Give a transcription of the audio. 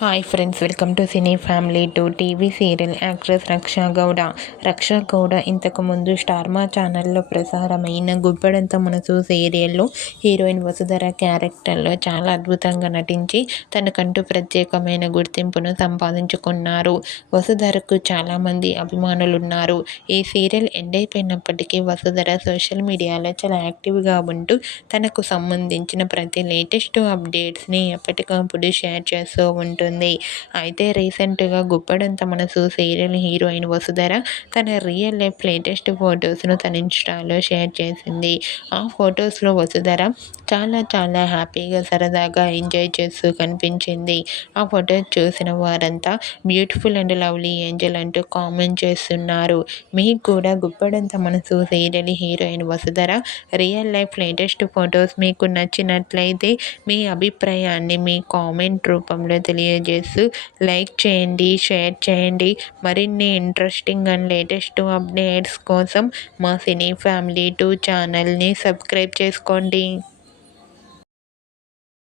Hi friends, welcome to cine family to TV serial actress Raksha Gowda ఇంతకుముందు స్టార్మా ఛానల్లో ప్రసారమైన గుప్పెడంత మనసు సీరియల్లో హీరోయిన్ వసుధర క్యారెక్టర్లో చాలా అద్భుతంగా నటించి తనకంటూ ప్రత్యేకమైన గుర్తింపును సంపాదించుకున్నారు. వసుధరకు చాలామంది అభిమానులున్నారు. ఈ సీరియల్ ఎండ్ అయిపోయినప్పటికీ వసుధర సోషల్ మీడియాలో చాలా యాక్టివ్గా ఉంటూ తనకు సంబంధించిన ప్రతి లేటెస్ట్ అప్డేట్స్ని ఎప్పటికప్పుడు షేర్ చేస్తూ ఉంటుంది. అయితే రీసెంట్గా గుప్పెడంత మనసు సీరియల్ హీరోయిన్ వసుధర తన రియల్ లైఫ్ లేటెస్ట్ ఫొటోస్ను తన ఇన్స్టాలో షేర్ చేసింది. ఆ ఫొటోస్లో వసుధర చాలా హ్యాపీగా సరదాగా ఎంజాయ్ చేస్తూ కనిపించింది. ఆ ఫొటోస్ చూసిన వారంతా బ్యూటిఫుల్ అండ్ లవ్లీ ఏంజల్ అంటూ కామెంట్ చేస్తున్నారు. మీకు కూడా గుప్పెడంత మనసు serial heroine Vasudhara real life latest photos మీకు నచ్చినట్లయితే మీ అభిప్రాయాన్ని మీ కామెంట్ రూపంలో తెలియజేస్తూ లైక్ చేయండి, షేర్ చేయండి. మరిన్ని ఇంట్రెస్టింగ్ అండ్ లేటెస్ట్ అప్డేట్స్ కోసం మా సినీ ఫ్యామిలీ 2 ఛానల్ని సబ్స్క్రైబ్ చేసుకోండి.